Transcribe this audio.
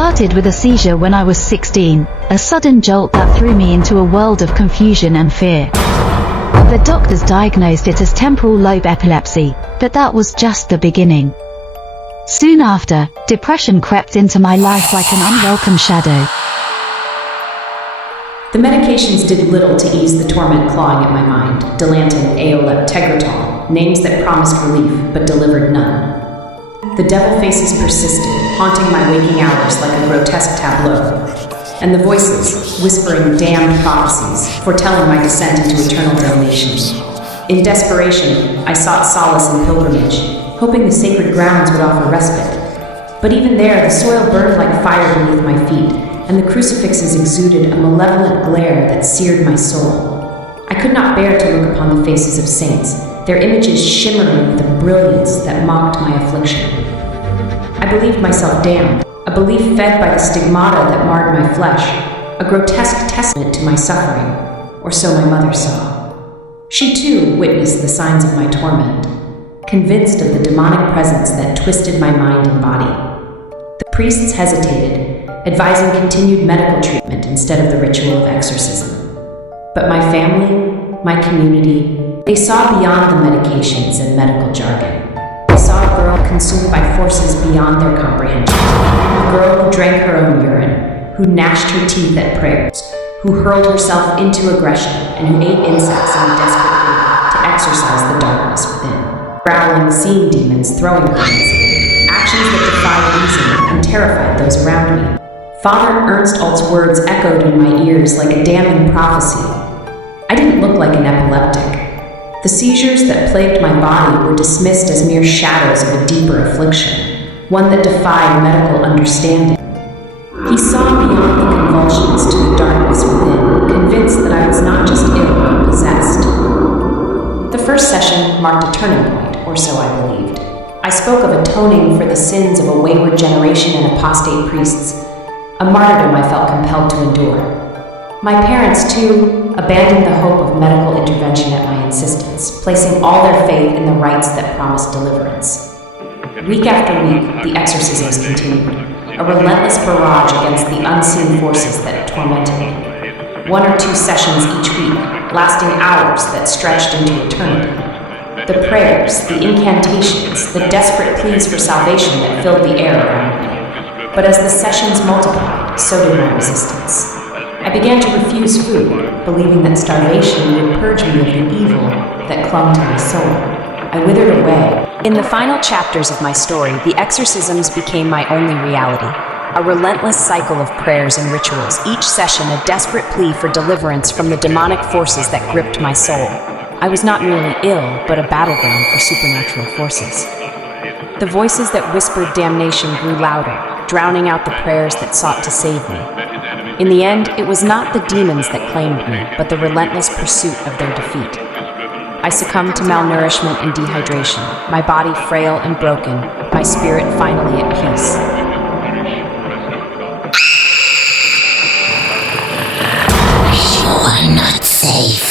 started with a seizure when I was 16, a sudden jolt that threw me into a world of confusion and fear. The doctors diagnosed it as temporal lobe epilepsy, but that was just the beginning. Soon after, depression crept into my life like an unwelcome shadow. The medications did little to ease the torment clawing at my mind. Dilantin, Aolep, Tegretol, names that promised relief but delivered none. The devil faces persisted, haunting my waking hours like a grotesque tableau. And the voices, whispering damned prophecies, foretelling my descent into eternal damnation. In desperation, I sought solace in pilgrimage, hoping the sacred grounds would offer respite. But even there, the soil burned like fire beneath my feet, and the crucifixes exuded a malevolent glare that seared my soul. I could not bear to look upon the faces of saints, their images shimmering with a brilliance that mocked my affliction. I believed myself damned, a belief fed by the stigmata that marred my flesh, a grotesque testament to my suffering, or so my mother saw. She too witnessed the signs of my torment, convinced of the demonic presence that twisted my mind and body. The priests hesitated, advising continued medical treatment instead of the ritual of exorcism. But my family, my community, they saw beyond the medications and medical jargon. They saw a girl consumed by forces beyond their comprehension. A girl who drank her own urine, who gnashed her teeth at prayers, who hurled herself into aggression, and who ate insects in a desperate bid to exorcise the darkness within. Growling, seeing demons, throwing coins, actions that defied reason and terrified those around me. Father Ernst Alt's words echoed in my ears like a damning prophecy. I didn't look like an epileptic. The seizures that plagued my body were dismissed as mere shadows of a deeper affliction, one that defied medical understanding. He saw beyond the convulsions to the darkness within, convinced that I was not just ill but possessed. The first session marked a turning point, or so I believed. I spoke of atoning for the sins of a wayward generation and apostate priests, a martyrdom I felt compelled to endure. My parents, too, abandoned the hope of medical intervention at my insistence, placing all their faith in the rites that promised deliverance. Week after week, the exorcisms continued, a relentless barrage against the unseen forces that tormented me. 1 or 2 sessions each week, lasting hours that stretched into eternity. The prayers, the incantations, the desperate pleas for salvation that filled the air around me. But as the sessions multiplied, so did my resistance. I began to refuse food, believing that starvation would purge me of the evil that clung to my soul. I withered away. In the final chapters of my story, the exorcisms became my only reality. A relentless cycle of prayers and rituals, each session a desperate plea for deliverance from the demonic forces that gripped my soul. I was not merely ill, but a battleground for supernatural forces. The voices that whispered damnation grew louder, drowning out the prayers that sought to save me. In the end, it was not the demons that claimed me, but the relentless pursuit of their defeat. I succumbed to malnourishment and dehydration, my body frail and broken, my spirit finally at peace. You are not safe.